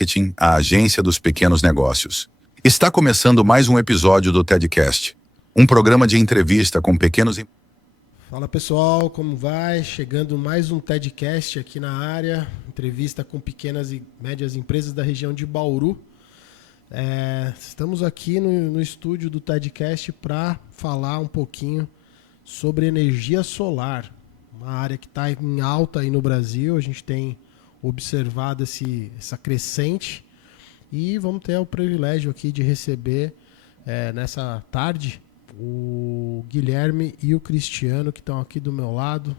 Marketing, a agência dos pequenos negócios. Está começando mais um episódio do TEDcast, um programa de entrevista com pequenos. Fala pessoal, como vai? Chegando mais um TEDcast aqui na área, entrevista com pequenas e médias empresas da região de Bauru. Estamos aqui no estúdio do TEDcast para falar um pouquinho sobre energia solar, uma área que está em alta aí no Brasil. A gente tem observado essa crescente e vamos ter o privilégio aqui de receber nessa tarde o Guilherme e o Cristiano, que estão aqui do meu lado.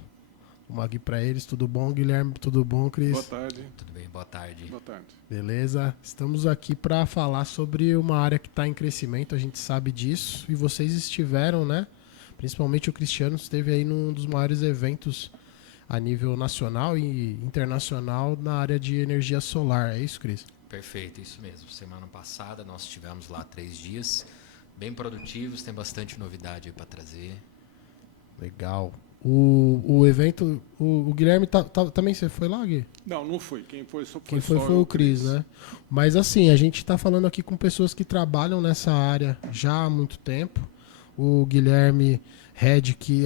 Vamos aqui para eles. Tudo bom, Guilherme? Tudo bom, Cris? Boa tarde. Tudo bem, boa tarde. Boa tarde. Beleza. Estamos aqui para falar sobre uma área que está em crescimento, a gente sabe disso. E vocês estiveram, né? Principalmente o Cristiano esteve aí num dos maiores eventos a nível nacional e internacional na área de energia solar. É isso, Cris? Perfeito, isso mesmo. Semana passada nós estivemos lá 3 dias, bem produtivos, tem bastante novidade aí para trazer. Legal. O evento, o Guilherme também você foi lá, Gui? Não fui. Quem foi foi o Cris, né? Mas assim, a gente está falando aqui com pessoas que trabalham nessa área já há muito tempo. O Guilherme Red, que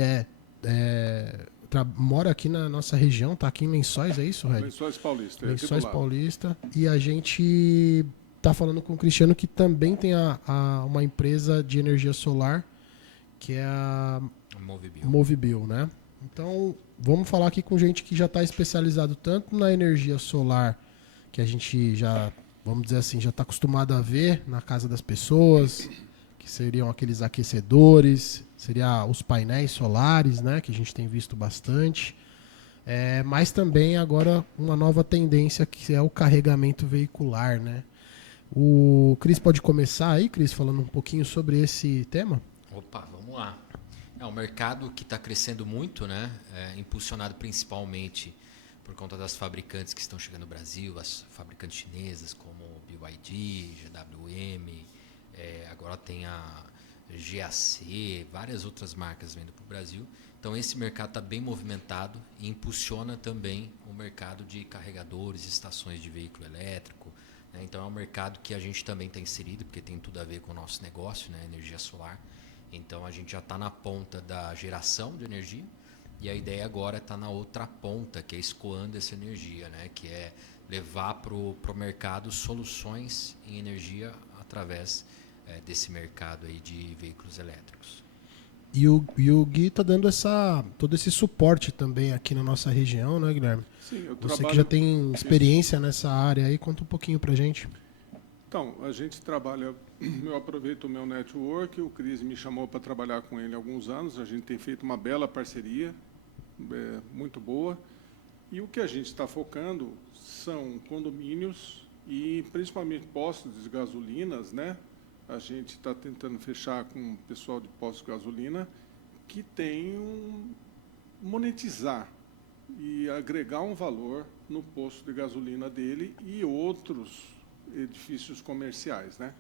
mora aqui na nossa região, tá aqui em Lençóis, é isso, Red? Lençóis Paulista. Lençóis Paulista. E a gente tá falando com o Cristiano, que também tem uma empresa de energia solar, que é a Movibil, né? Então, vamos falar aqui com gente que já está especializado tanto na energia solar, que a gente já, vamos dizer assim, já está acostumado a ver na casa das pessoas, que seriam aqueles aquecedores, seria os painéis solares, né, que a gente tem visto bastante. Mas também agora uma nova tendência, que é o carregamento veicular, né? O Cris pode começar aí, Cris, falando um pouquinho sobre esse tema? Opa, vamos lá. É um mercado que está crescendo muito, né? Impulsionado principalmente por conta das fabricantes que estão chegando no Brasil, as fabricantes chinesas como BYD, GWM, agora tem a GAC, várias outras marcas vindo para o Brasil. Então esse mercado está bem movimentado e impulsiona também o mercado de carregadores, estações de veículo elétrico. Né? Então é um mercado que a gente também está inserido, porque tem tudo a ver com o nosso negócio, né? Energia solar. Então a gente já está na ponta da geração de energia e a ideia agora está na outra ponta, que é escoando essa energia, né? Que é levar para o mercado soluções em energia através desse mercado aí de veículos elétricos. E o Gui está dando todo esse suporte também aqui na nossa região, né, Guilherme? Sim, Você que já tem experiência nessa área aí, conta um pouquinho para a gente. Então, a gente trabalha, eu aproveito o meu network, o Cris me chamou para trabalhar com ele há alguns anos, a gente tem feito uma bela parceria, muito boa, e o que a gente está focando são condomínios e principalmente postos de gasolinas, né? A gente está tentando fechar com o pessoal de postos de gasolina que tem monetizar e agregar um valor no posto de gasolina dele e outros edifícios comerciais, né?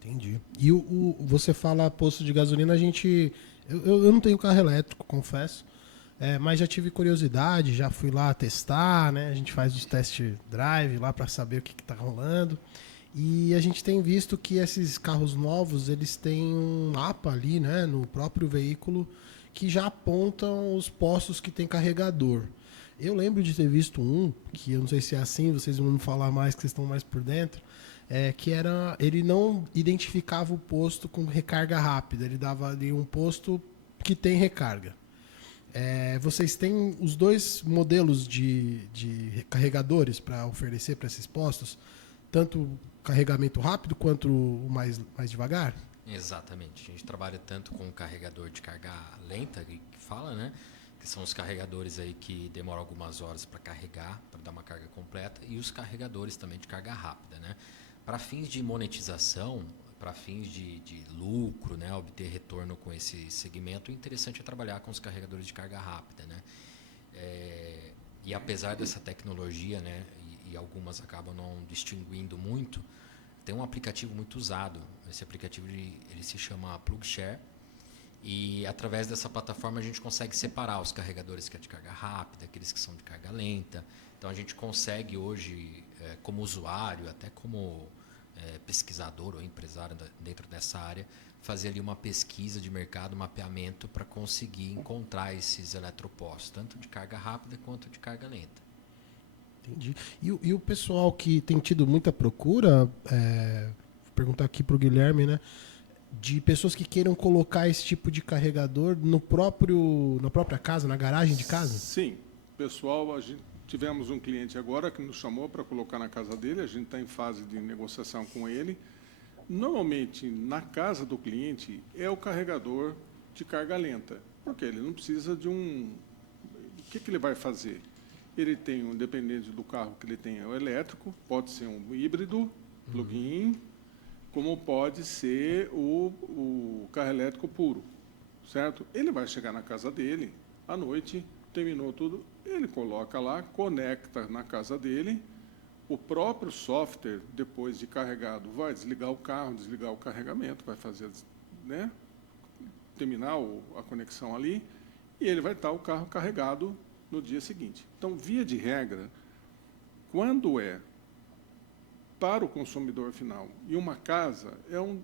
Entendi. E você fala posto de gasolina, eu não tenho carro elétrico, confesso, mas já tive curiosidade, já fui lá testar, né? A gente faz os test drive lá para saber o que está rolando. E a gente tem visto que esses carros novos, eles têm um mapa ali, né, no próprio veículo, que já apontam os postos que tem carregador. Eu lembro de ter visto que eu não sei se é assim, vocês vão me falar mais, que vocês estão mais por dentro, ele não identificava o posto com recarga rápida, ele dava ali um posto que tem recarga. Vocês têm os dois modelos de carregadores para oferecer para esses postos, tanto carregamento rápido quanto o mais devagar? Exatamente. A gente trabalha tanto com carregador de carga lenta, que fala, né? Que são os carregadores aí que demoram algumas horas para carregar, para dar uma carga completa, e os carregadores também de carga rápida, né? Para fins de monetização, para fins de lucro, né? Obter retorno com esse segmento, o interessante é trabalhar com os carregadores de carga rápida, né? E apesar dessa tecnologia, né? E algumas acabam não distinguindo muito, tem um aplicativo muito usado. Esse aplicativo ele se chama PlugShare. E através dessa plataforma a gente consegue separar os carregadores que é de carga rápida, aqueles que são de carga lenta. Então a gente consegue hoje como usuário, até como pesquisador ou empresário dentro dessa área, fazer ali uma pesquisa de mercado, mapeamento para conseguir encontrar esses eletropostos, tanto de carga rápida quanto de carga lenta. Entendi. E o pessoal que tem tido muita procura, vou perguntar aqui para o Guilherme, né? De pessoas que queiram colocar esse tipo de carregador na própria casa, na garagem de casa? Sim. Pessoal, tivemos um cliente agora que nos chamou para colocar na casa dele, a gente está em fase de negociação com ele. Normalmente, na casa do cliente, é o carregador de carga lenta, porque ele não precisa de um... O que ele vai fazer? Ele tem, dependente do carro que ele tem, é o elétrico, pode ser um híbrido, plug-in, como pode ser o carro elétrico puro, certo? Ele vai chegar na casa dele, à noite, terminou tudo, ele coloca lá, conecta na casa dele, o próprio software, depois de carregado, vai desligar o carro, desligar o carregamento, vai fazer, né, terminar a conexão ali, e ele vai estar o carro carregado no dia seguinte. Então, via de regra, quando é para o consumidor final e uma casa, é um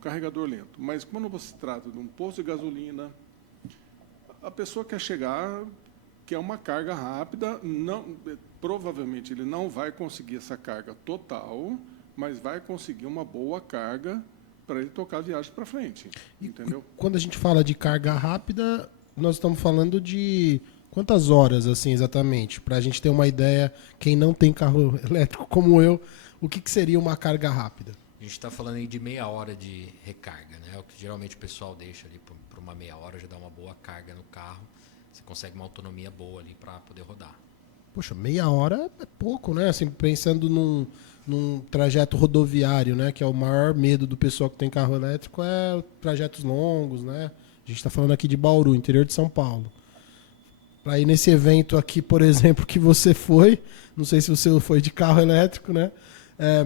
carregador lento. Mas quando você trata de um posto de gasolina, a pessoa quer chegar, quer uma carga rápida, provavelmente ele não vai conseguir essa carga total, mas vai conseguir uma boa carga para ele tocar a viagem para frente. Entendeu? Quando a gente fala de carga rápida, nós estamos falando de quantas horas, assim, exatamente? Para a gente ter uma ideia, quem não tem carro elétrico como eu, o que seria uma carga rápida? A gente está falando aí de meia hora de recarga, né? O que geralmente o pessoal deixa ali por uma meia hora, já dá uma boa carga no carro. Você consegue uma autonomia boa ali para poder rodar. Poxa, meia hora é pouco, né? Assim, pensando num trajeto rodoviário, né? Que é o maior medo do pessoal que tem carro elétrico, é trajetos longos, né? A gente está falando aqui de Bauru, interior de São Paulo. Para ir nesse evento aqui, por exemplo, que você foi, não sei se você foi de carro elétrico, né?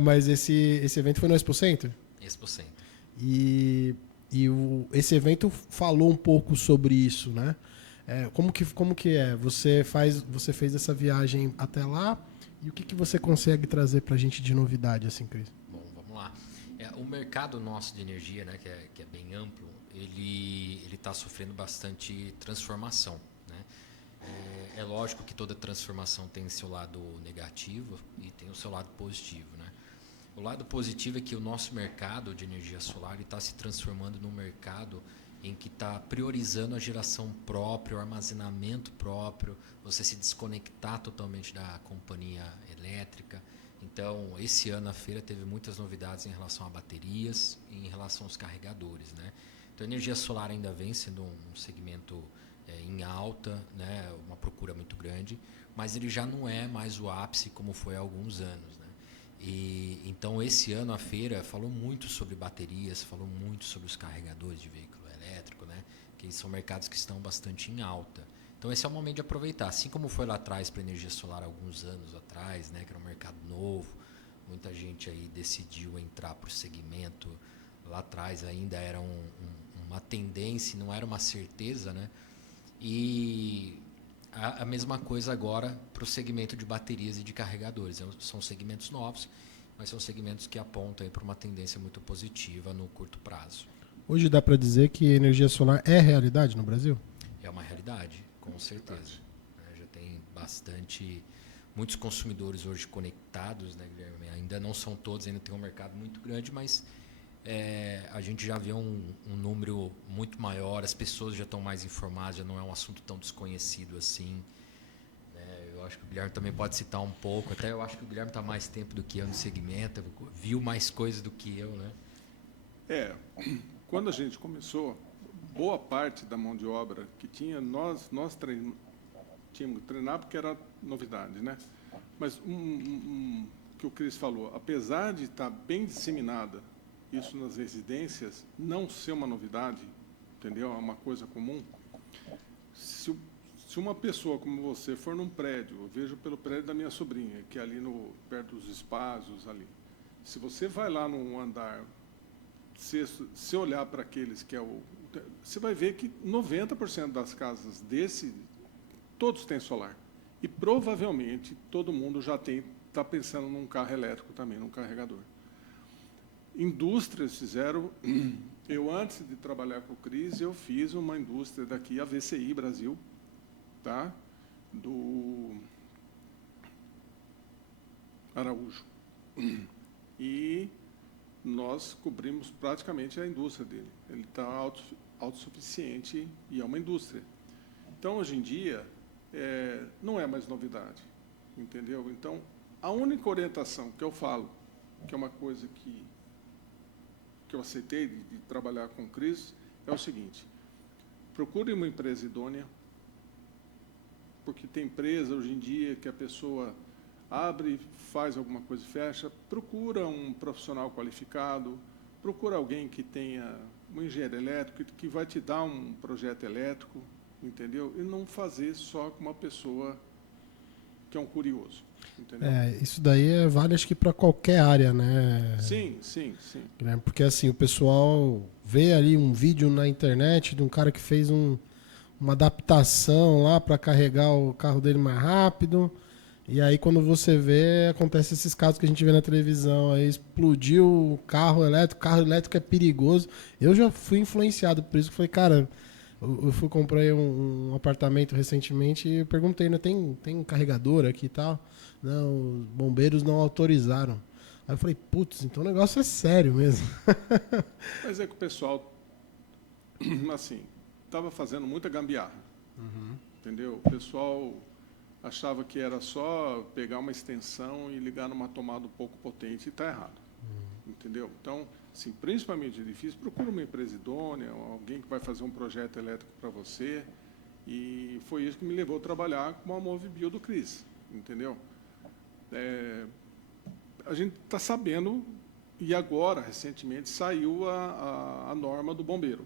Mas esse evento foi no Expo Center? Expo Center. Esse evento falou um pouco sobre isso, né? Como que é? Você fez essa viagem até lá e o que você consegue trazer para a gente de novidade, assim, Cris? Bom, vamos lá. O mercado nosso de energia, né, que é bem amplo, ele está sofrendo bastante transformação, né? É lógico que toda transformação tem seu lado negativo e tem o seu lado positivo, né? O lado positivo é que o nosso mercado de energia solar está se transformando num mercado em que está priorizando a geração própria, o armazenamento próprio, você se desconectar totalmente da companhia elétrica. Então, esse ano a feira teve muitas novidades em relação a baterias e em relação aos carregadores, né? Então, a energia solar ainda vem sendo um segmento em alta, né? Uma procura muito grande, mas ele já não é mais o ápice como foi há alguns anos, né? E então, esse ano a feira falou muito sobre baterias, falou muito sobre os carregadores de veículo elétrico, né? Que são mercados que estão bastante em alta. Então esse é o momento de aproveitar, assim como foi lá atrás para a energia solar alguns anos atrás, né? Que era um mercado novo, muita gente aí decidiu entrar para o segmento. Lá atrás ainda era uma tendência, não era uma certeza, né? E a mesma coisa agora para o segmento de baterias e de carregadores. São segmentos novos, mas são segmentos que apontam para uma tendência muito positiva no curto prazo. Hoje dá para dizer que a energia solar é realidade no Brasil? É uma realidade, com certeza. Já tem muitos consumidores hoje conectados, né, Guilherme? Ainda não são todos, ainda tem um mercado muito grande, mas a gente já vê um número muito maior, as pessoas já estão mais informadas, já não é um assunto tão desconhecido assim. Eu acho que o Guilherme também pode citar um pouco, até eu acho que o Guilherme está mais tempo do que eu no segmento, viu mais coisas do que eu, né? Quando a gente começou, boa parte da mão de obra que tinha, nós tínhamos que treinar porque era novidade, né? Mas que o Cris falou, apesar de estar bem disseminada isso nas residências, não ser uma novidade, entendeu? É uma coisa comum. Se uma pessoa como você for num prédio, eu vejo pelo prédio da minha sobrinha, que é ali perto dos espaços ali. Se você vai lá num andar, se olhar para aqueles que você vai ver que 90% das casas todos têm solar. E provavelmente todo mundo já está pensando num carro elétrico também, num carregador. Indústrias fizeram. Eu, antes de trabalhar com o Cris, eu fiz uma indústria daqui, a VCI Brasil, tá? Do Araújo. E nós cobrimos praticamente a indústria dele. Ele está autossuficiente e é uma indústria. Então, hoje em dia, não é mais novidade, entendeu? Então, a única orientação que eu falo, que é uma coisa que eu aceitei de trabalhar com o Cris, é o seguinte: procure uma empresa idônea, porque tem empresa hoje em dia que a pessoa abre, faz alguma coisa e fecha, procura um profissional qualificado, procura alguém que tenha um engenheiro elétrico, que vai te dar um projeto elétrico, entendeu? E não fazer só com uma pessoa que é um curioso, entendeu? Isso daí vale, acho que para qualquer área, né? Sim. Né? Porque assim, o pessoal vê ali um vídeo na internet de um cara que fez uma adaptação lá para carregar o carro dele mais rápido. E aí quando você vê, acontece esses casos que a gente vê na televisão, aí explodiu o carro elétrico é perigoso. Eu já fui influenciado por isso, que falei, cara, eu fui comprei um apartamento recentemente e perguntei, né, tem carregador aqui e tal? Não, os bombeiros não autorizaram. Aí eu falei, putz, então o negócio é sério mesmo. Mas é que o pessoal, assim, estava fazendo muita gambiarra, entendeu? O pessoal achava que era só pegar uma extensão e ligar numa tomada um pouco potente, e está errado, entendeu? Então, assim, principalmente edifício, procura uma empresa idônea, alguém que vai fazer um projeto elétrico para você, e foi isso que me levou a trabalhar com a Movibio do Cris, entendeu? A gente está sabendo, e agora, recentemente, saiu a norma do bombeiro.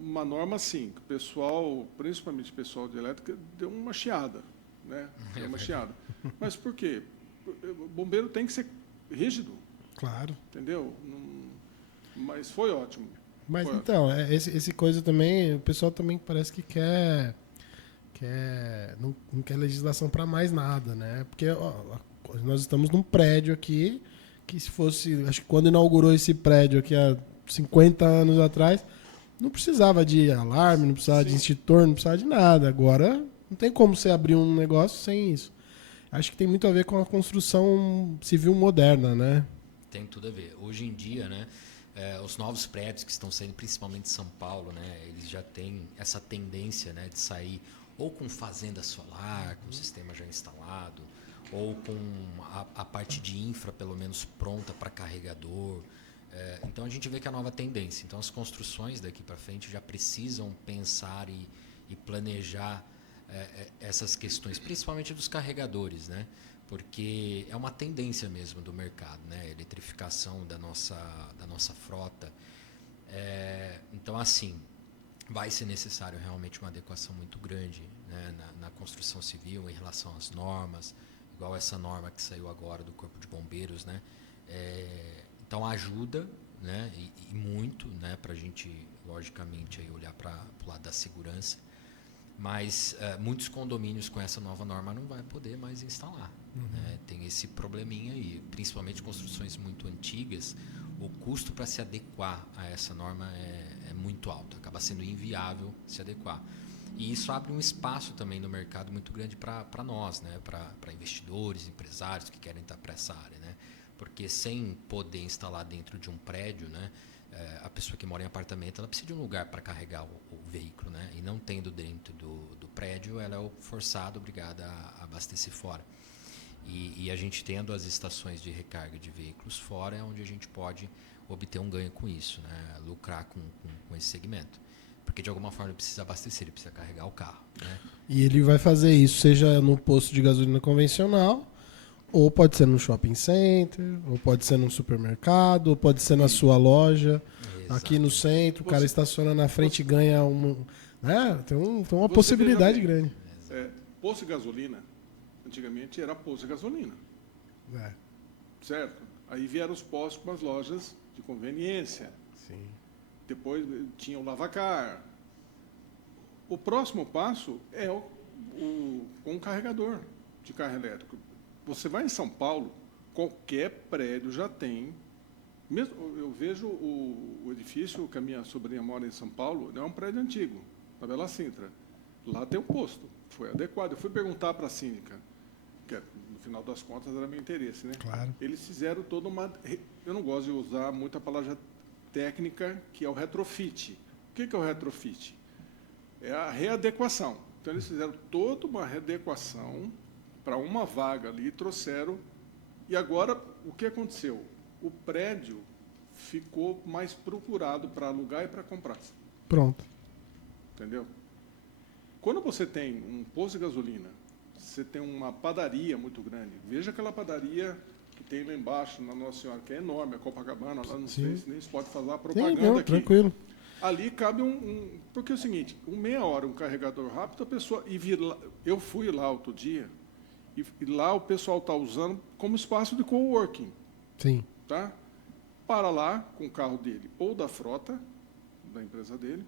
Uma norma, assim, que o pessoal, principalmente o pessoal de elétrica, deu uma chiada, né? Deu uma chiada. Mas por quê? O bombeiro tem que ser rígido, Claro. entendeu? Mas foi ótimo. Mas Foi então, esse coisa também, o pessoal também parece que não quer legislação para mais nada, né? Porque nós estamos num prédio aqui que, se fosse, acho que quando inaugurou esse prédio aqui há 50 anos atrás, não precisava de alarme, não precisava de extintor, não precisava de nada. Agora não tem como você abrir um negócio sem isso. Acho que tem muito a ver com a construção civil moderna, né? Tem tudo a ver. Hoje em dia, né, os novos prédios que estão saindo, principalmente em São Paulo, né, eles já têm essa tendência, né, de sair ou com fazenda solar, com o sistema já instalado, ou com a parte de infra, pelo menos, pronta para carregador. Então, a gente vê que é a nova tendência. Então, as construções daqui para frente já precisam pensar e planejar essas questões, principalmente dos carregadores, né? Porque é uma tendência mesmo do mercado, né? A eletrificação da nossa frota. Então, assim, vai ser necessário realmente uma adequação muito grande, né, na construção civil em relação às normas, igual essa norma que saiu agora do Corpo de Bombeiros, né? Então ajuda, né, e muito, né, para a gente, logicamente, aí olhar para o lado da segurança, mas muitos condomínios com essa nova norma não vai poder mais instalar. Né? Tem esse probleminha aí, principalmente construções muito antigas, o custo para se adequar a essa norma é muito alto, acaba sendo inviável se adequar. E isso abre um espaço também no mercado muito grande para nós, né? Para investidores, empresários que querem estar para essa área, né? Porque sem poder instalar dentro de um prédio, né, a pessoa que mora em apartamento, ela precisa de um lugar para carregar o veículo, né? E não tendo dentro do prédio, ela é forçada, obrigada a abastecer fora. E a gente tendo as estações de recarga de veículos fora é onde a gente pode obter um ganho com isso, né? Lucrar com esse segmento. Porque de alguma forma ele precisa abastecer, ele precisa carregar o carro, né? E ele vai fazer isso, seja no posto de gasolina convencional, ou pode ser no shopping center, ou pode ser num supermercado, ou pode ser na sua loja, aqui no centro, o cara estaciona na frente e ganha né? Tem uma possibilidade grande. Posto de gasolina, antigamente era posto de gasolina. Certo? Aí vieram os postos com as lojas de conveniência. Sim. Depois tinha o lavacar. O próximo passo é com um carregador de carro elétrico. Você vai em São Paulo, qualquer prédio já tem. Mesmo, eu vejo o edifício que a minha sobrinha mora em São Paulo, é um prédio antigo, na Bela Sintra. Lá tem um posto, foi adequado. Eu fui perguntar para a síndica, que no final das contas era meu interesse, né? Claro. Eles fizeram toda uma... Eu não gosto de usar muito a palavra técnica, que é o retrofit. O que é o retrofit? É a readequação. Então, eles fizeram toda uma readequação para uma vaga ali, trouxeram. E agora, o que aconteceu? O prédio ficou mais procurado para alugar e para comprar. Pronto. Entendeu? Quando você tem um posto de gasolina, você tem uma padaria muito grande. Veja aquela padaria que tem lá embaixo, na Nossa Senhora, que é enorme, a Copacabana, lá não sei se nem se pode fazer propaganda não, aqui. tranquilo. Ali cabe porque é o seguinte, meia hora, um carregador rápido, a pessoa... Eu fui lá outro dia, e lá o pessoal está usando como espaço de coworking. Sim. Tá? Para lá com o carro dele, ou da frota, da empresa dele,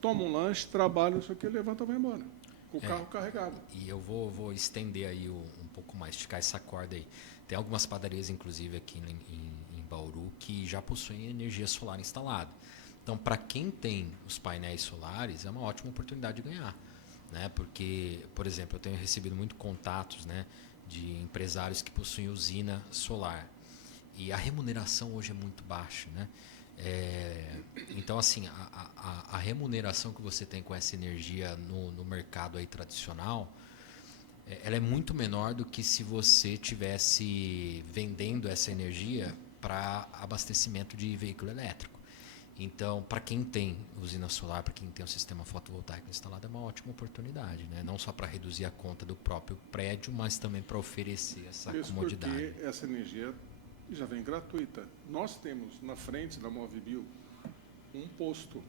toma um lanche, trabalha, isso aqui, levanta e vai embora. Com o carro carregado. E eu vou estender aí um pouco mais, esticar essa corda aí. Tem algumas padarias, inclusive, aqui em Bauru, que já possuem energia solar instalada. Então, para quem tem os painéis solares, é uma ótima oportunidade de ganhar. Né? Porque, por exemplo, eu tenho recebido muito contatos, né, de empresários que possuem usina solar. E a remuneração hoje é muito baixa. Né? Então, assim, a remuneração que você tem com essa energia no mercado aí tradicional, ela é muito menor do que se você tivesse vendendo essa energia para abastecimento de veículo elétrico. Então, para quem tem usina solar, para quem tem um sistema fotovoltaico instalado, é uma ótima oportunidade, né? Não só para reduzir a conta do próprio prédio, mas também para oferecer essa comodidade. Porque essa energia já vem gratuita. Nós temos na frente da Movibio um posto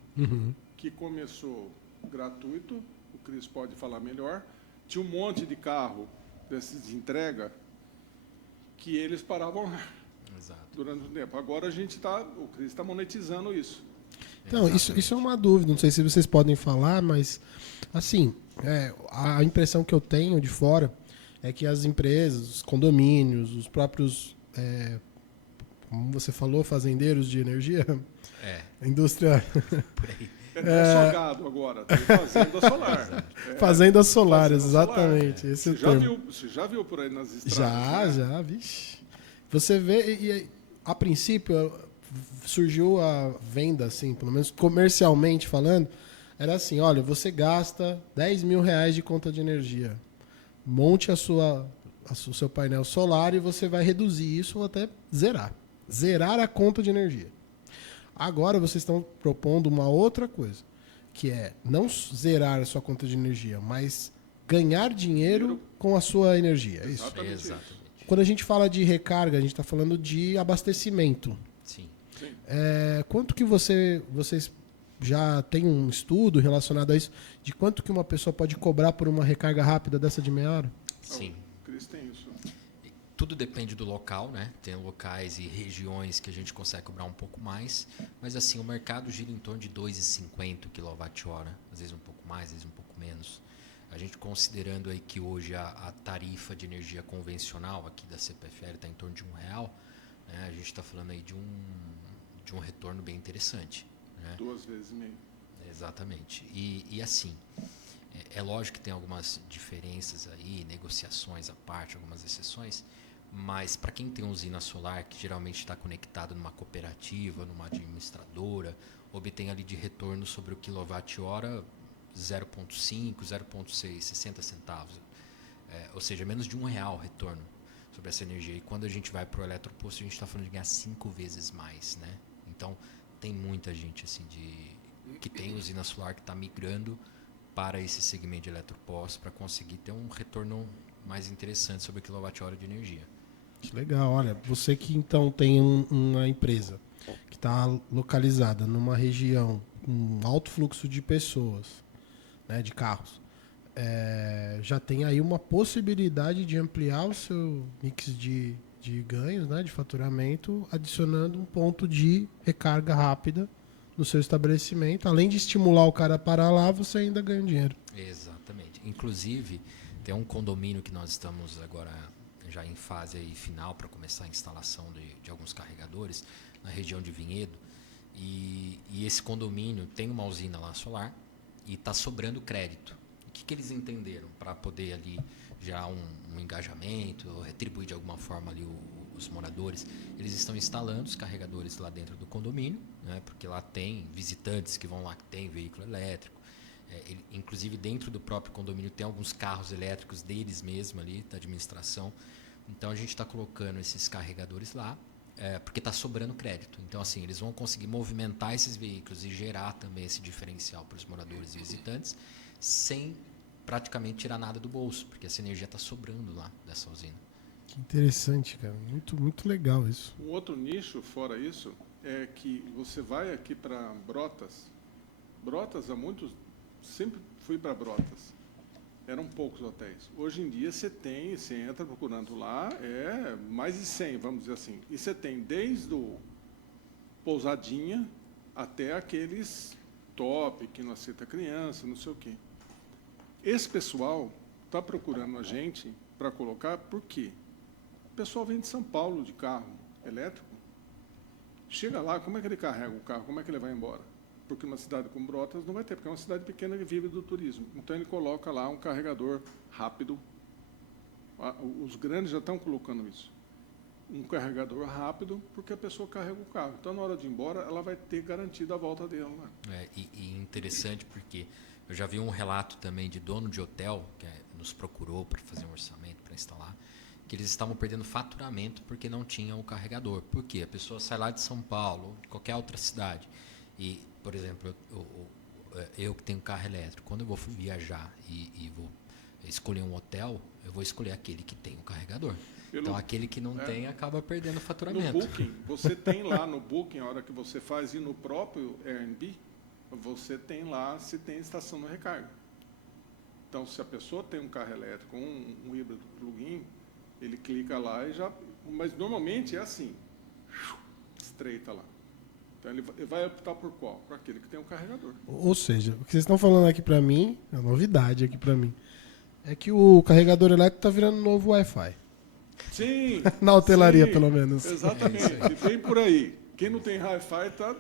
que começou gratuito, o Cris pode falar melhor. Tinha um monte de carro desses de entrega que eles paravam lá. Exato. Durante o tempo. Agora o Cris está monetizando isso. Então, isso é uma dúvida, não sei se vocês podem falar, mas assim, a impressão que eu tenho de fora é que as empresas, os condomínios, os próprios, como você falou, fazendeiros de energia, a indústria... Por aí. Não é só gado agora, tem fazenda solar. Fazendas solares, fazenda exatamente. solar. Esse é o termo. Você já viu por aí nas estradas? Já, vixe. Você vê, e a princípio surgiu a venda, assim, pelo menos comercialmente falando, era assim, olha, você gasta R$10.000 de conta de energia. Monte o seu painel solar e você vai reduzir isso ou até zerar. Zerar a conta de energia. Agora vocês estão propondo uma outra coisa, que é não zerar a sua conta de energia, mas ganhar dinheiro com a sua energia. É isso? Exatamente. Quando a gente fala de recarga, a gente está falando de abastecimento. Sim. Quanto que vocês já têm um estudo relacionado a isso, de quanto que uma pessoa pode cobrar por uma recarga rápida dessa de meia hora? Sim. O Cris tem isso. Tudo depende do local, né? Tem locais e regiões que a gente consegue cobrar um pouco mais, mas assim, o mercado gira em torno de 2,50 kWh, às vezes um pouco mais, às vezes um pouco menos. A gente considerando aí que hoje a tarifa de energia convencional aqui da CPFL está em torno de R$1, né? A gente está falando aí de um retorno bem interessante. Né? 2,5 vezes. Exatamente. E assim, é lógico que tem algumas diferenças aí, negociações à parte, algumas exceções, mas para quem tem usina solar, que geralmente está conectado numa cooperativa, numa administradora, obtém ali de retorno sobre o quilowatt-hora 0,5, 0,6, 60 centavos. Ou seja, menos de R$1 retorno sobre essa energia. E quando a gente vai para o eletroposto, a gente está falando de ganhar 5 vezes mais. Né? Então, tem muita gente assim, que tem usina solar que está migrando para esse segmento de eletroposto para conseguir ter um retorno mais interessante sobre o quilowatt-hora de energia. Que legal. Olha, você que então tem uma empresa que está localizada numa região com alto fluxo de pessoas, né, de carros, já tem aí uma possibilidade de ampliar o seu mix de ganhos, né, de faturamento, adicionando um ponto de recarga rápida no seu estabelecimento. Além de estimular o cara a parar lá, você ainda ganha dinheiro. Exatamente. Inclusive, tem um condomínio que nós estamos agora já em fase aí final para começar a instalação de alguns carregadores na região de Vinhedo. E esse condomínio tem uma usina lá solar e está sobrando crédito. O que eles entenderam para poder ali gerar um engajamento, retribuir de alguma forma ali os moradores? Eles estão instalando os carregadores lá dentro do condomínio, né, porque lá tem visitantes que vão lá que tem veículo elétrico. Inclusive dentro do próprio condomínio tem alguns carros elétricos deles mesmo ali, da administração. Então a gente está colocando esses carregadores lá, porque está sobrando crédito. Então assim, eles vão conseguir movimentar esses veículos e gerar também esse diferencial para os moradores e visitantes, sem praticamente tirar nada do bolso, porque essa energia está sobrando lá dessa usina. Que interessante, cara. Muito, muito legal isso. Um outro nicho, fora isso, é que você vai aqui para Brotas. Brotas, sempre fui para Brotas. Eram poucos hotéis. Hoje em dia você entra procurando lá, mais de 100, vamos dizer assim. E você tem desde o pousadinha até aqueles top, que não aceita criança, não sei o quê. Esse pessoal está procurando a gente para colocar, por quê? O pessoal vem de São Paulo de carro elétrico, chega lá, como é que ele carrega o carro? Como é que ele vai embora? Porque uma cidade como Brotas não vai ter, porque é uma cidade pequena que vive do turismo. Então ele coloca lá um carregador rápido. Os grandes já estão colocando isso. Um carregador rápido, porque a pessoa carrega o carro. Então, na hora de ir embora, ela vai ter garantido a volta dela lá. E interessante porque eu já vi um relato também de dono de hotel, que nos procurou para fazer um orçamento, para instalar, que eles estavam perdendo faturamento porque não tinham o carregador. Por quê? A pessoa sai lá de São Paulo, ou de qualquer outra cidade, e, por exemplo, eu que tenho carro elétrico, quando eu vou viajar e vou escolher um hotel, eu vou escolher aquele que tem o carregador. Então, aquele que não tem acaba perdendo faturamento. No Booking, você tem lá no Booking, a hora que você faz, e no próprio Airbnb, você tem lá se tem estação de recarga. Então, se a pessoa tem um carro elétrico, um híbrido plug-in, ele clica lá e já... Mas, normalmente, é assim, estreita lá. Então, ele vai optar por qual? Por aquele que tem um carregador. Ou seja, o que vocês estão falando aqui para mim, é novidade aqui para mim, é que o carregador elétrico está virando novo Wi-Fi. Sim. Na hotelaria, sim, pelo menos. Exatamente. E vem por aí. Quem não tem Wi-Fi está...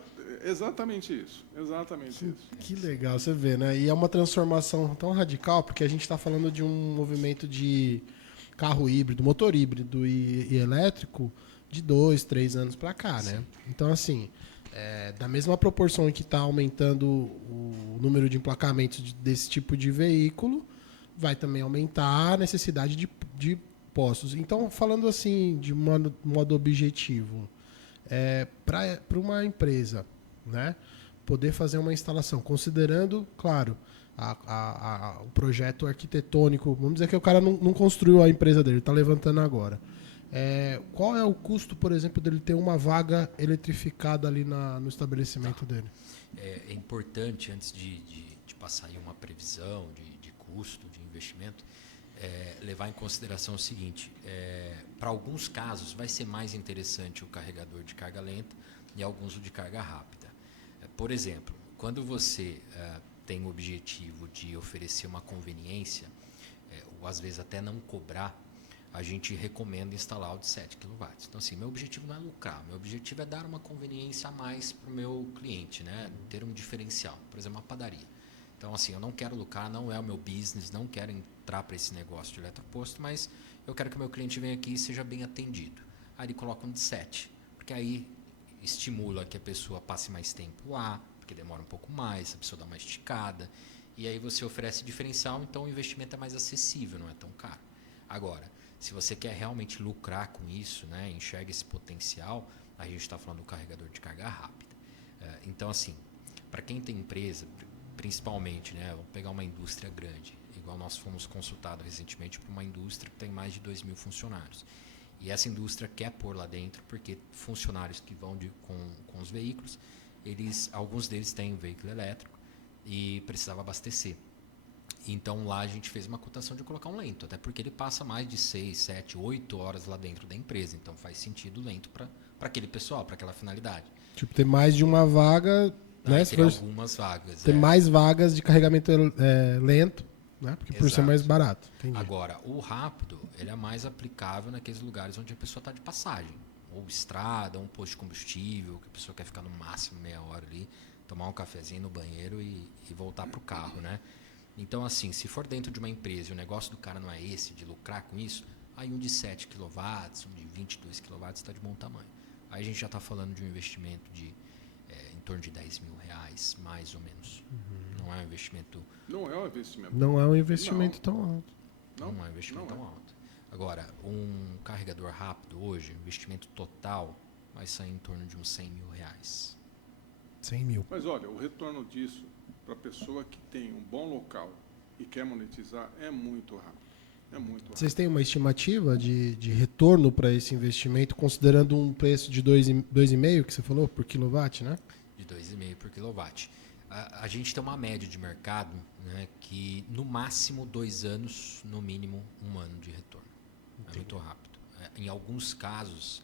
Exatamente isso. Exatamente isso. Que legal, você vê, né? E é uma transformação tão radical, porque a gente está falando de um movimento de carro híbrido, motor híbrido e elétrico de 2, 3 anos para cá, né? Então, assim, da mesma proporção que está aumentando o número de emplacamentos desse tipo de veículo, vai também aumentar a necessidade de postos. Então, falando assim, de modo objetivo, para uma empresa, né, poder fazer uma instalação, considerando, claro, o projeto arquitetônico, vamos dizer que o cara não construiu a empresa dele, está levantando agora. Qual é o custo, por exemplo, dele ter uma vaga eletrificada ali no estabelecimento dele? É importante, antes de passar aí uma previsão de custo, de investimento, levar em consideração o seguinte: para alguns casos vai ser mais interessante o carregador de carga lenta e alguns o de carga rápida. Por exemplo, quando você tem o objetivo de oferecer uma conveniência, ou às vezes até não cobrar, a gente recomenda instalar o de 7 kW. Então, assim, meu objetivo não é lucrar, meu objetivo é dar uma conveniência a mais para o meu cliente, né? Ter um diferencial, por exemplo, uma padaria. Então, assim, eu não quero lucrar, não é o meu business, não quero entrar para esse negócio de eletroposto, mas eu quero que o meu cliente venha aqui e seja bem atendido. Aí ele coloca um de 7, porque aí estimula que a pessoa passe mais tempo lá, porque demora um pouco mais, a pessoa dá uma esticada, e aí você oferece diferencial, então o investimento é mais acessível, não é tão caro. Agora, se você quer realmente lucrar com isso, né, enxerga esse potencial, a gente está falando do carregador de carga rápida. Então, assim, para quem tem empresa, principalmente, né, vamos pegar uma indústria grande, igual nós fomos consultados recentemente por uma indústria que tem mais de 2.000 funcionários. E essa indústria quer pôr lá dentro, porque funcionários que vão com os veículos, alguns deles têm um veículo elétrico e precisava abastecer. Então lá a gente fez uma cotação de colocar um lento, até porque ele passa mais de 6, 7, 8 horas lá dentro da empresa. Então faz sentido lento para aquele pessoal, para aquela finalidade. Tipo, ter mais de uma vaga, né? Tem algumas vagas. Ter mais vagas de carregamento lento, né? Porque por ser mais Exato. barato. Entendi. Agora, o rápido, ele é mais aplicável naqueles lugares onde a pessoa está de passagem. Ou estrada, ou um posto de combustível, que a pessoa quer ficar no máximo meia hora ali, tomar um cafezinho no banheiro e voltar para o carro, né? Então, assim, se for dentro de uma empresa e o negócio do cara não é esse, de lucrar com isso, aí um de 7 kW, um de 22 kW está de bom tamanho. Aí a gente já está falando de um investimento de em torno de R$ 10.000, mais ou menos. Não é um investimento... Não é um investimento. Não é um investimento tão alto. Não é um investimento não tão alto. Agora, um carregador rápido hoje, o investimento total vai sair em torno de uns R$ 100.000. 100 mil. Mas olha, o retorno disso para a pessoa que tem um bom local e quer monetizar é muito rápido. É muito rápido. Vocês têm uma estimativa de retorno para esse investimento, considerando um preço de 2,5 que você falou por quilowatt, né? De 2,5 por quilowatt. A gente tem uma média de mercado, né, que no máximo 2 anos, no mínimo 1 ano de retorno. É muito rápido. Em alguns casos,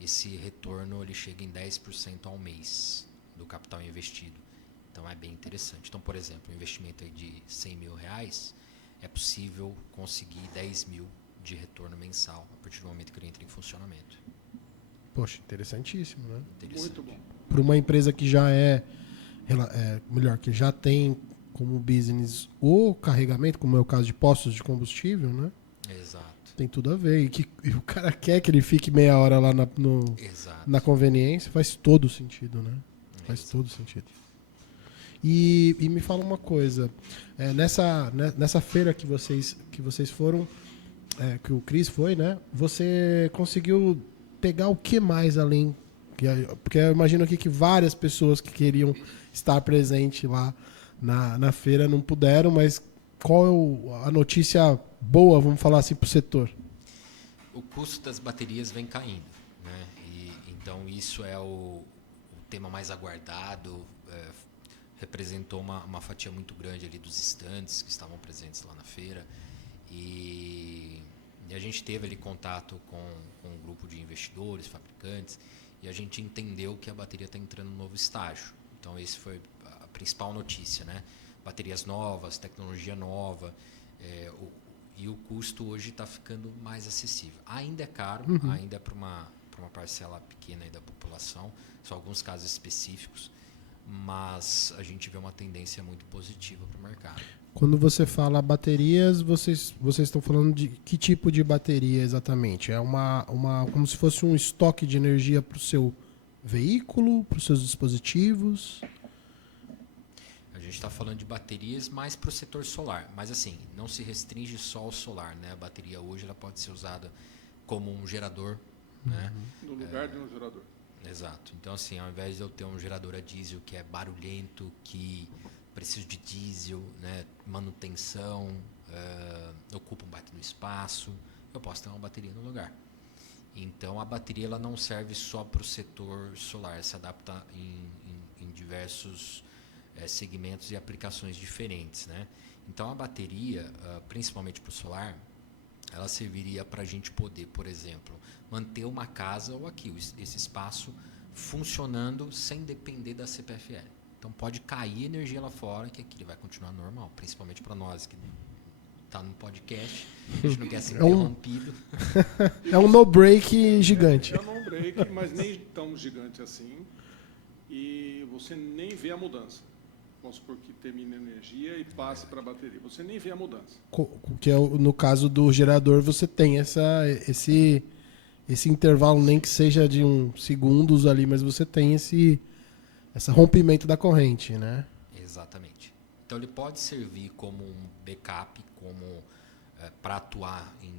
esse retorno ele chega em 10% ao mês do capital investido. Então é bem interessante. Então, por exemplo, um investimento aí de R$ 100.000, é possível conseguir 10 mil de retorno mensal a partir do momento que ele entra em funcionamento. Poxa, interessantíssimo, né? Interessante. Muito bom. Para uma empresa que já melhor, que já tem como business o carregamento, como é o caso de postos de combustível, né? Exato. Tem tudo a ver. E o cara quer que ele fique meia hora lá Exato. na conveniência, faz todo sentido, né? Faz todo sentido. E me fala uma coisa, nessa feira que vocês foram, que o Cris foi, né? Você conseguiu pegar o que mais além? Porque eu imagino aqui que várias pessoas que queriam estar presente lá na feira não puderam, mas qual é a notícia boa, vamos falar assim, para o setor? O custo das baterias vem caindo, né? Então isso é o tema mais aguardado. Representou uma fatia muito grande ali dos estandes que estavam presentes lá na feira. E a gente teve ali contato com um grupo de investidores, fabricantes, e a gente entendeu que a bateria está entrando num novo estágio. Então, esse foi a principal notícia, né? Baterias novas, tecnologia nova, e o custo hoje está ficando mais acessível. Ainda é caro, ainda é para uma parcela pequena aí da população, são alguns casos específicos, mas a gente vê uma tendência muito positiva para o mercado. Quando você fala baterias, vocês estão falando de que tipo de bateria exatamente? É como se fosse um estoque de energia para o seu veículo, para os seus dispositivos? A gente está falando de baterias mais para o setor solar, mas assim, não se restringe só ao solar, né? A bateria hoje ela pode ser usada como um gerador, né? No lugar de um gerador. Exato. Então, assim, ao invés de eu ter um gerador a diesel que é barulhento, que precisa de diesel, né, manutenção, ocupa um baita no espaço, eu posso ter uma bateria no lugar. Então, a bateria ela não serve só para o setor solar, se adapta em diversos segmentos e aplicações diferentes, né? Então, a bateria, principalmente para o solar, ela serviria para a gente poder, por exemplo, manter uma casa ou aqui, esse espaço funcionando sem depender da CPFL. Então pode cair energia lá fora, que aqui ele vai continuar normal, principalmente para nós que está no podcast, a gente não quer ser interrompido. É um no-break gigante. É um no-break, mas nem tão gigante assim, e você nem vê a mudança. Vamos supor que termine a energia e passe para a bateria. Você nem vê a mudança. Que é no caso do gerador, você tem esse intervalo, nem que seja de segundos ali, mas você tem esse rompimento da corrente, né? Exatamente. Então ele pode servir como um backup, como para atuar em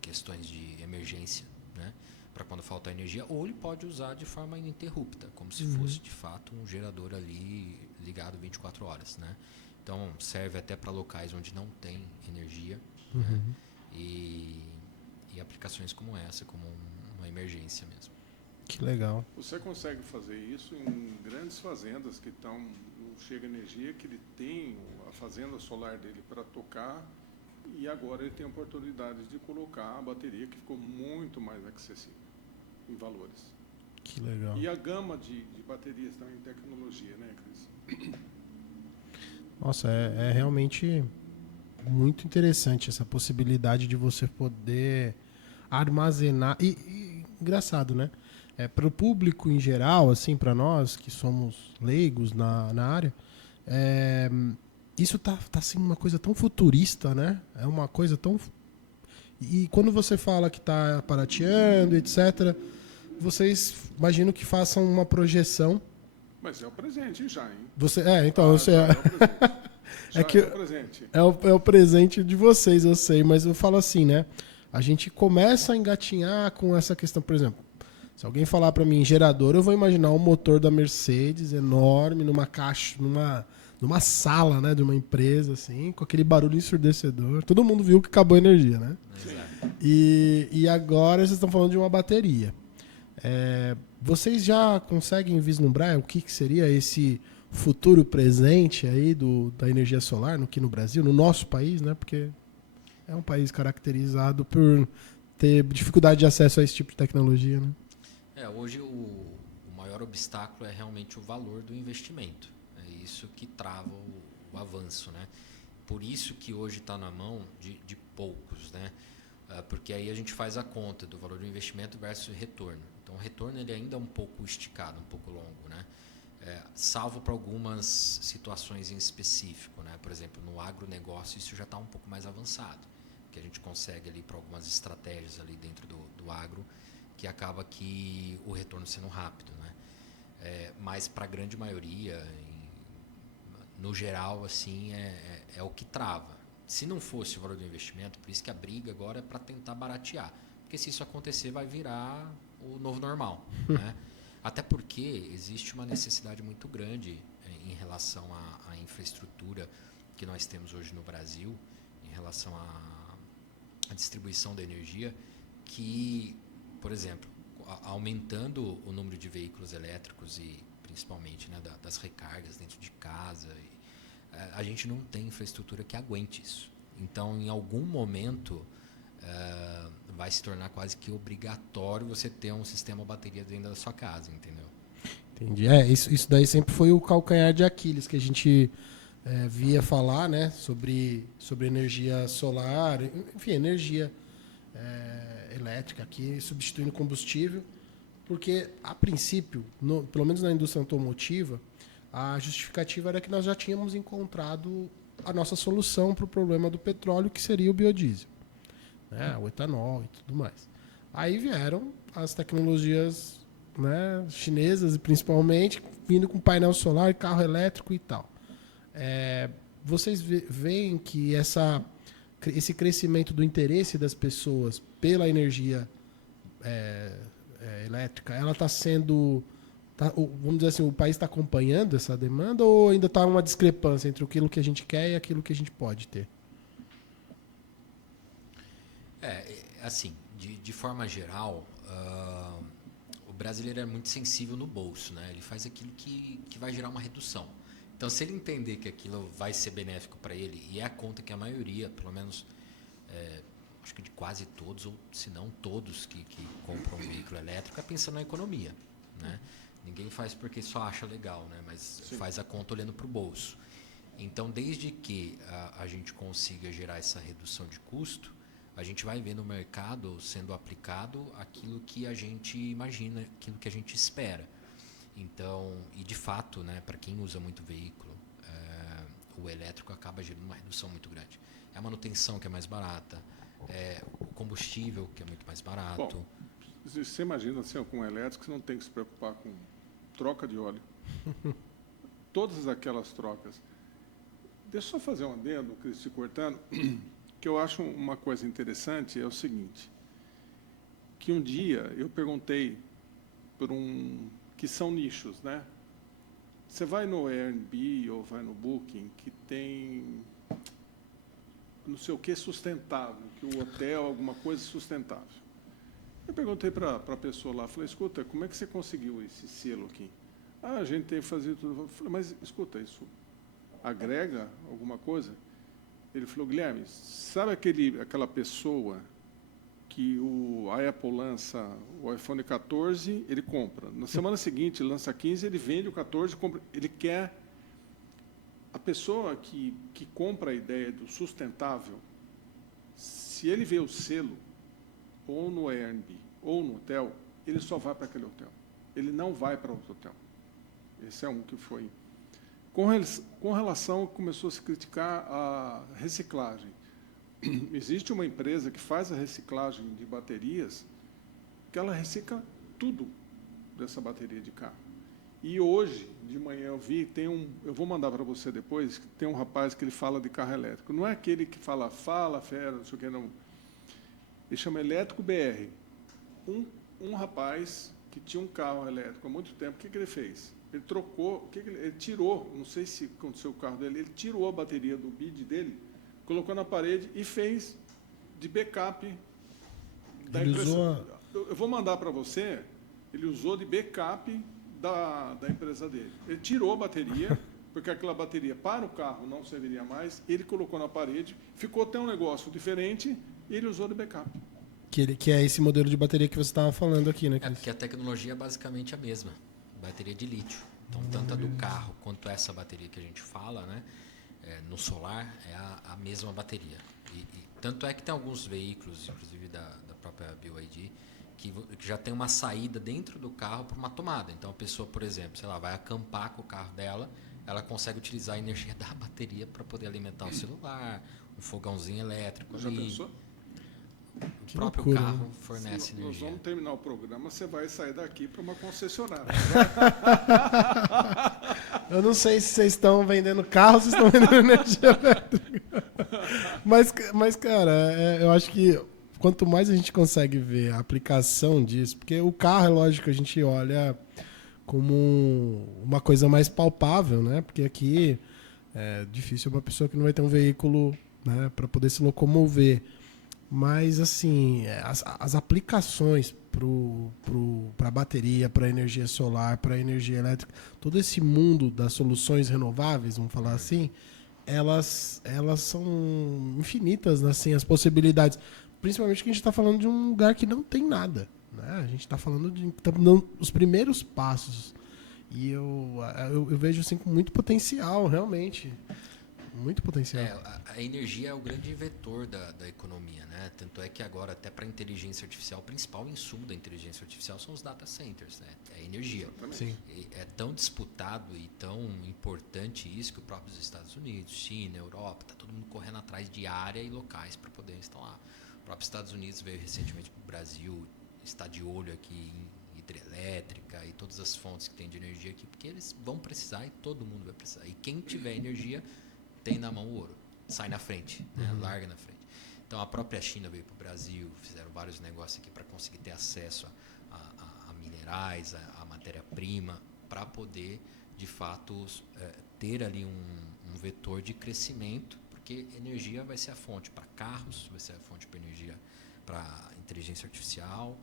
questões de emergência, né? Para quando faltar energia, ou ele pode usar de forma ininterrupta, como se fosse de fato um gerador ali ligado 24 horas, né? Então serve até para locais onde não tem energia, né? E aplicações como essa, como uma emergência mesmo. Que legal. Você consegue fazer isso em grandes fazendas que não chega energia, que ele tem a fazenda solar dele para tocar, e agora ele tem a oportunidade de colocar a bateria, que ficou muito mais acessível em valores. Que legal. E a gama de baterias também, tecnologia, né, Cris? Nossa, é realmente muito interessante essa possibilidade de você poder armazenar. E engraçado, né? Para o público em geral, assim, para nós que somos leigos na área, isso tá sendo uma coisa tão futurista, né? É uma coisa tão. E quando você fala que está aparateando, etc., vocês imagino que façam uma projeção. Mas é o presente já, hein? Então, você já é o presente. Já que é o presente. é o presente de vocês, eu sei, mas eu falo assim, né? A gente começa a engatinhar com essa questão, por exemplo, se alguém falar para mim gerador, eu vou imaginar um motor da Mercedes enorme numa caixa, numa sala, né, de uma empresa assim, com aquele barulho ensurdecedor. Todo mundo viu que acabou a energia, né? E agora vocês estão falando de uma bateria. Vocês já conseguem vislumbrar o que seria esse futuro presente aí da energia solar aqui no Brasil, no nosso país, né? Porque é um país caracterizado por ter dificuldade de acesso a esse tipo de tecnologia, né? Hoje o maior obstáculo é realmente o valor do investimento. É isso que trava o avanço, né? Por isso que hoje está na mão de poucos, né? Porque aí a gente faz a conta do valor do investimento versus retorno. Então o retorno ele ainda é um pouco esticado, um pouco longo, né? Salvo para algumas situações em específico, né? Por exemplo, no agronegócio isso já está um pouco mais avançado, que a gente consegue ali para algumas estratégias ali dentro do agro, que acaba que o retorno sendo rápido, né? Mas para a grande maioria, no geral, assim, é o que trava. Se não fosse o valor do investimento, por isso que a briga agora é para tentar baratear, porque se isso acontecer vai virar o novo normal, né? Até porque existe uma necessidade muito grande em relação à infraestrutura que nós temos hoje no Brasil, em relação à distribuição da energia, que, por exemplo, aumentando o número de veículos elétricos e principalmente, né, das recargas dentro de casa, a gente não tem infraestrutura que aguente isso. Então, em algum momento, vai se tornar quase que obrigatório você ter um sistema bateria dentro da sua casa, entendeu? Entendi. Isso daí sempre foi o calcanhar de Aquiles que a gente via falar, né, sobre energia solar, enfim, energia elétrica aqui, substituindo combustível, porque a princípio, pelo menos na indústria automotiva, a justificativa era que nós já tínhamos encontrado a nossa solução para o problema do petróleo, que seria o biodiesel, né, o etanol e tudo mais. Aí vieram as tecnologias, né, chinesas, principalmente, vindo com painel solar, carro elétrico e tal. Vocês veem que esse crescimento do interesse das pessoas pela energia elétrica, ela está sendo... vamos dizer assim, o país está acompanhando essa demanda ou ainda está uma discrepância entre aquilo que a gente quer e aquilo que a gente pode ter? Assim, de forma geral, o brasileiro é muito sensível no bolso, né? Ele faz aquilo que vai gerar uma redução. Então, se ele entender que aquilo vai ser benéfico para ele, e é a conta que a maioria, pelo menos, acho que de quase todos, ou se não todos que compram um veículo elétrico, é pensando na economia, né? Ninguém faz porque só acha legal, né? Mas sim, faz a conta olhando para o bolso. Então, desde que a gente consiga gerar essa redução de custo, a gente vai ver no mercado sendo aplicado aquilo que a gente imagina, aquilo que a gente espera. Então, e de fato, né, para quem usa muito veículo, o elétrico acaba gerando uma redução muito grande. É a manutenção que é mais barata, o combustível que é muito mais barato. Bom, você imagina assim, com o elétrico, você não tem que se preocupar com troca de óleo. Todas aquelas trocas. Deixa eu só fazer um adendo, Cris, te cortando, que eu acho uma coisa interessante, é o seguinte, que um dia eu perguntei que são nichos, né? Você vai no Airbnb ou vai no Booking, que tem não sei o que sustentável, que o hotel, alguma coisa sustentável. Eu perguntei para a pessoa lá, falei, escuta, como é que você conseguiu esse selo aqui? A gente tem que fazer tudo. Eu falei, mas escuta, isso agrega alguma coisa? Ele falou, Guilherme, sabe aquela pessoa que a Apple lança o iPhone 14, ele compra. Na semana seguinte, lança 15, ele vende o 14, compra. Ele quer a pessoa que compra a ideia do sustentável, se ele vê o selo, ou no Airbnb, ou no hotel, ele só vai para aquele hotel. Ele não vai para outro hotel. Esse é um que foi. Com relação, começou a se criticar a reciclagem. Existe uma empresa que faz a reciclagem de baterias, que ela recicla tudo dessa bateria de carro. E hoje, de manhã, eu vi, eu vou mandar para você depois, tem um rapaz que ele fala de carro elétrico. Não é aquele que fala fera, não sei o que, não. Ele chama Elétrico BR. Um rapaz que tinha um carro elétrico há muito tempo, o que ele fez? Ele trocou, ele tirou, não sei se aconteceu o carro dele, ele tirou a bateria do BID dele, colocou na parede e fez de backup da empresa. Eu vou mandar para você, ele usou de backup da empresa dele. Ele tirou a bateria, porque aquela bateria para o carro não serviria mais, ele colocou na parede, ficou até um negócio diferente, e ele usou de backup. Que é esse modelo de bateria que você estava falando aqui, né, É Cris? porque a tecnologia é basicamente a mesma, bateria de lítio. Então, tanto a do carro quanto essa bateria que a gente fala, né, no solar, é a mesma bateria. E tanto é que tem alguns veículos, inclusive da própria BYD, que já tem uma saída dentro do carro para uma tomada. Então, a pessoa, por exemplo, sei lá, vai acampar com o carro dela, ela consegue utilizar a energia da bateria para poder alimentar o celular, um fogãozinho elétrico. Já pensou? O próprio loucura, carro né? fornece Nós energia. vamos terminar o programa, você vai sair daqui para uma concessionária. Eu não sei se vocês estão vendendo carro ou se estão vendendo energia elétrica. Mas cara, eu acho que quanto mais a gente consegue ver a aplicação disso, porque o carro, é lógico, a gente olha como uma coisa mais palpável, né? Porque aqui é difícil uma pessoa que não vai ter um veículo, né, para poder se locomover. Mas, assim, as aplicações para a bateria, para a energia solar, para a energia elétrica, todo esse mundo das soluções renováveis, vamos falar assim, elas são infinitas, assim, as possibilidades. Principalmente que a gente está falando de um lugar que não tem nada, né? A gente está falando de os primeiros passos. E eu vejo assim, com muito potencial, realmente. Muito potencial. A energia é o grande vetor da economia, né? Tanto é que agora, até para a inteligência artificial, o principal insumo da inteligência artificial são os data centers, né? É a energia. Sim. É tão disputado e tão importante isso que os próprios Estados Unidos, China, Europa, está todo mundo correndo atrás de área e locais para poder instalar. O próprio Estados Unidos veio recentemente para o Brasil, está de olho aqui em hidrelétrica e todas as fontes que tem de energia aqui, porque eles vão precisar e todo mundo vai precisar. E quem tiver energia tem na mão o ouro, sai na frente, né? Larga na frente. Então a própria China veio para o Brasil, fizeram vários negócios aqui para conseguir ter acesso a minerais, a matéria-prima, para poder de fato ter ali um vetor de crescimento, porque energia vai ser a fonte para carros, vai ser a fonte para energia para inteligência artificial.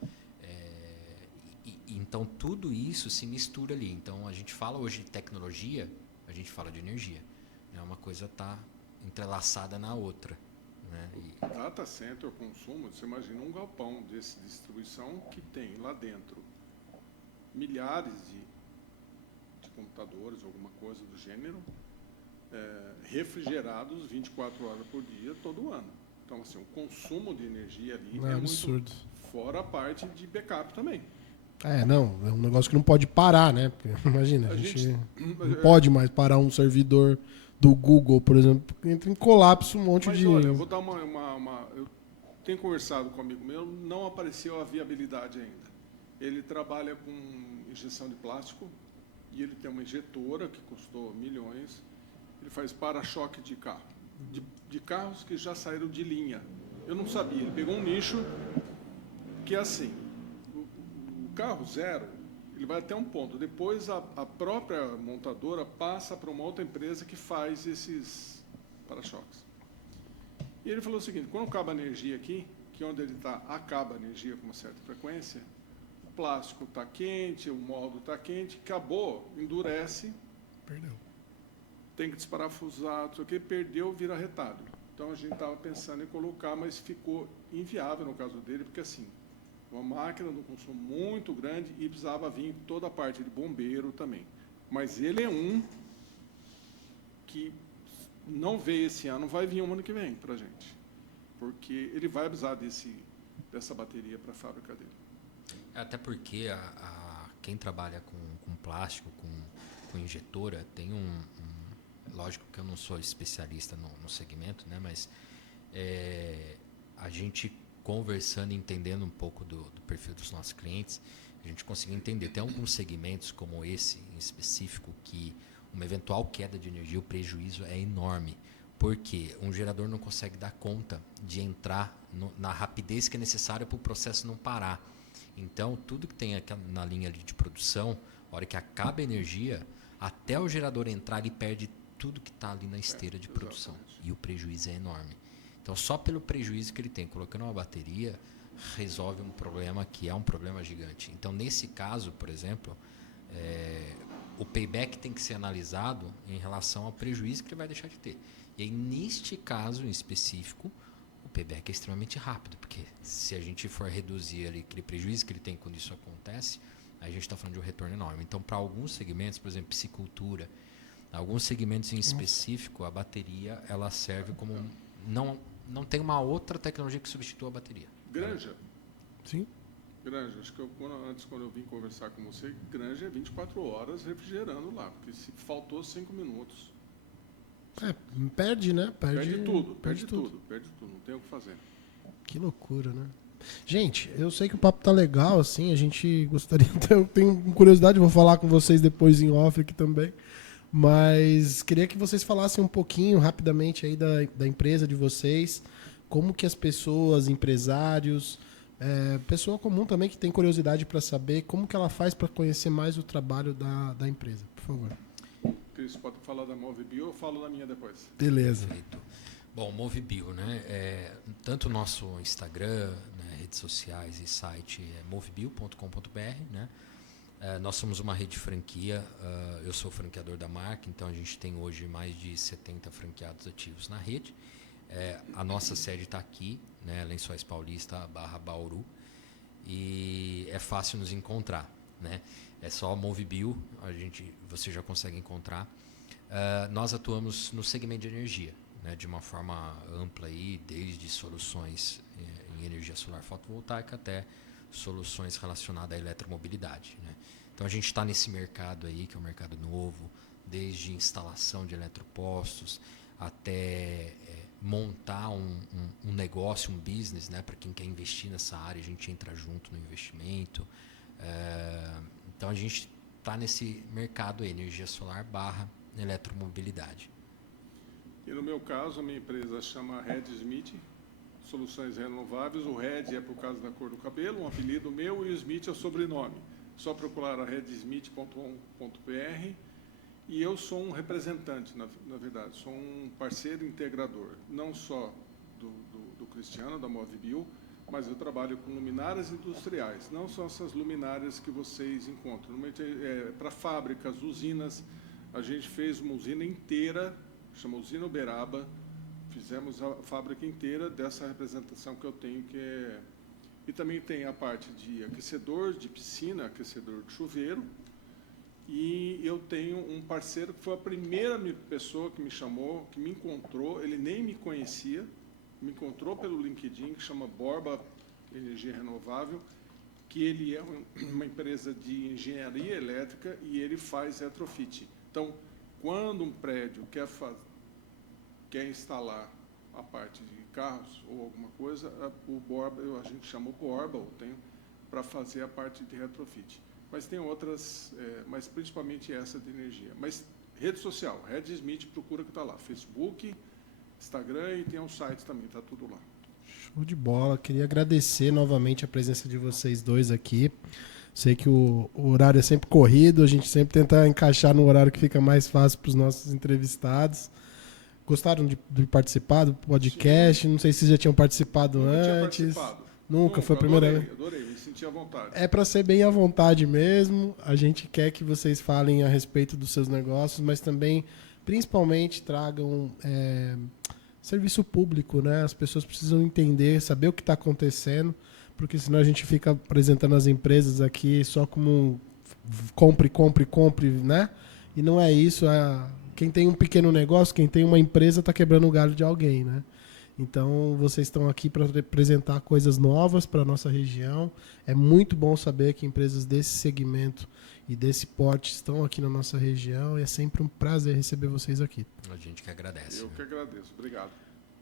Então tudo isso se mistura ali. Então a gente fala hoje de tecnologia, a gente fala de energia. Uma coisa está entrelaçada na outra, né? Data center, consumo, você imagina um galpão de distribuição que tem lá dentro milhares de computadores, alguma coisa do gênero, refrigerados 24 horas por dia, todo ano. Então, assim, o consumo de energia ali é absurdo. Muito, fora a parte de backup também. Não, é um negócio que não pode parar, né? Porque, imagina, a gente não pode mais parar um servidor do Google, por exemplo, entra em colapso um monte de... Olha, eu vou dar eu tenho conversado com um amigo meu, não apareceu a viabilidade ainda. Ele trabalha com injeção de plástico e ele tem uma injetora que custou milhões. Ele faz para-choque de carro, de carros que já saíram de linha. Eu não sabia, ele pegou um nicho que é assim, o carro zero, ele vai até um ponto. Depois, a própria montadora passa para uma outra empresa que faz esses para-choques. E ele falou o seguinte, quando acaba a energia aqui, que onde ele está, acaba a energia com uma certa frequência, o plástico está quente, o moldo está quente, acabou, endurece, Perdeu. tem que desparafusar, não sei o que, perdeu, vira retalho. Então, a gente estava pensando em colocar, mas ficou inviável no caso dele, porque assim, uma máquina de um consumo muito grande e precisava vir toda a parte de bombeiro também. Mas ele é um que não veio esse ano, vai vir um ano que vem para a gente. Porque ele vai precisar dessa bateria para a fábrica dele. Até porque quem trabalha com plástico, com injetora, tem lógico que eu não sou especialista no segmento, né? Mas a gente conversando e entendendo um pouco do perfil dos nossos clientes, a gente conseguiu entender. Tem alguns segmentos, como esse em específico, que uma eventual queda de energia, o prejuízo é enorme. Porque um gerador não consegue dar conta de entrar na rapidez que é necessária para o processo não parar. Então, tudo que tem aqui na linha ali de produção, a hora que acaba a energia, até o gerador entrar, ele perde tudo que está ali na esteira de produção. Exatamente. E o prejuízo é enorme. Então, só pelo prejuízo que ele tem, colocando uma bateria, resolve um problema que é um problema gigante. Então, nesse caso, por exemplo, o payback tem que ser analisado em relação ao prejuízo que ele vai deixar de ter. E aí, neste caso em específico, o payback é extremamente rápido, porque se a gente for reduzir ali aquele prejuízo que ele tem quando isso acontece, aí a gente está falando de um retorno enorme. Então, para alguns segmentos, por exemplo, piscicultura, alguns segmentos em específico, a bateria ela serve como... Não tem uma outra tecnologia que substitua a bateria. Granja. Sim. Granja, acho que quando eu vim conversar com você, granja é 24 horas refrigerando lá, porque se faltou 5 minutos. Perde, né? Perde tudo, não tem o que fazer. Que loucura, né? Gente, eu sei que o papo tá legal, assim, a gente gostaria, eu tenho curiosidade, vou falar com vocês depois em off aqui também, mas queria que vocês falassem um pouquinho, rapidamente, aí da empresa de vocês, como que as pessoas, empresários, pessoa comum também que tem curiosidade para saber, como que ela faz para conhecer mais o trabalho da empresa, por favor. Cris, pode falar da Movibio, eu falo da minha depois. Beleza. Perfeito. Bom, Movibio, né? Tanto o nosso Instagram, né, redes sociais e site é movibio.com.br, né? Nós somos uma rede de franquia, eu sou franqueador da marca, então a gente tem hoje mais de 70 franqueados ativos na rede. A nossa sede está aqui, né, Lençóis Paulista /Bauru, e é fácil nos encontrar, né? É só Movibio, você já consegue encontrar. Nós atuamos no segmento de energia, né, de uma forma ampla, aí, desde soluções em energia solar fotovoltaica até soluções relacionadas à eletromobilidade, né? Então a gente está nesse mercado aí, que é um mercado novo, desde instalação de eletropostos até montar um negócio, um business, né, para quem quer investir nessa área, a gente entra junto no investimento. Então a gente está nesse mercado aí, energia solar / eletromobilidade. E no meu caso, a minha empresa chama Red Smith, Soluções Renováveis. O Red é por causa da cor do cabelo, um apelido meu, e o Smith é o sobrenome. Só procurar a redsmith.com.br. E eu sou um representante, na verdade, sou um parceiro integrador, não só do Cristiano, da Movibio, mas eu trabalho com luminárias industriais, não são essas luminárias que vocês encontram. Normalmente para fábricas, usinas. A gente fez uma usina inteira, chama Usina Uberaba, fizemos a fábrica inteira dessa representação que eu tenho, E também tem a parte de aquecedor de piscina, aquecedor de chuveiro. E eu tenho um parceiro que foi a primeira pessoa que me chamou, que me encontrou, ele nem me conhecia, me encontrou pelo LinkedIn, que chama Borba Energia Renovável, que ele é uma empresa de engenharia elétrica e ele faz retrofit. Então, quando um prédio quer instalar a parte de carros ou alguma coisa, o Borba, a gente chama o Borba, para fazer a parte de retrofit. Mas tem outras, mas principalmente essa de energia. Mas rede social, Red Smith, procura que está lá. Facebook, Instagram e tem um site também, está tudo lá. Show de bola. Queria agradecer novamente a presença de vocês dois aqui. Sei que o horário é sempre corrido, a gente sempre tenta encaixar no horário que fica mais fácil para os nossos entrevistados. Gostaram de participar do podcast? Sim. Não sei se já tinham participado antes. Nunca, foi a primeira vez. Adorei, me senti à vontade. É para ser bem à vontade mesmo. A gente quer que vocês falem a respeito dos seus negócios, mas também, principalmente, tragam serviço público, né? As pessoas precisam entender, saber o que está acontecendo, porque senão a gente fica apresentando as empresas aqui só como compre, né? E não é isso. quem tem um pequeno negócio, quem tem uma empresa, está quebrando o galho de alguém, né? Então, vocês estão aqui para representar coisas novas para a nossa região. É muito bom saber que empresas desse segmento e desse porte estão aqui na nossa região. E é sempre um prazer receber vocês aqui. A gente que agradece. Eu que agradeço. Obrigado.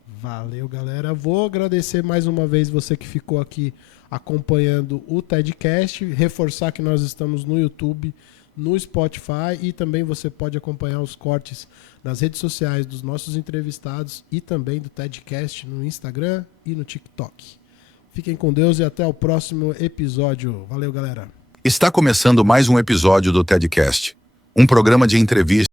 Valeu, galera. Vou agradecer mais uma vez você que ficou aqui acompanhando o TEDcast. Reforçar que nós estamos no YouTube, no Spotify, e também você pode acompanhar os cortes nas redes sociais dos nossos entrevistados e também do TEDcast no Instagram e no TikTok. Fiquem com Deus e até o próximo episódio. Valeu, galera. Está começando mais um episódio do TEDcast, um programa de entrevista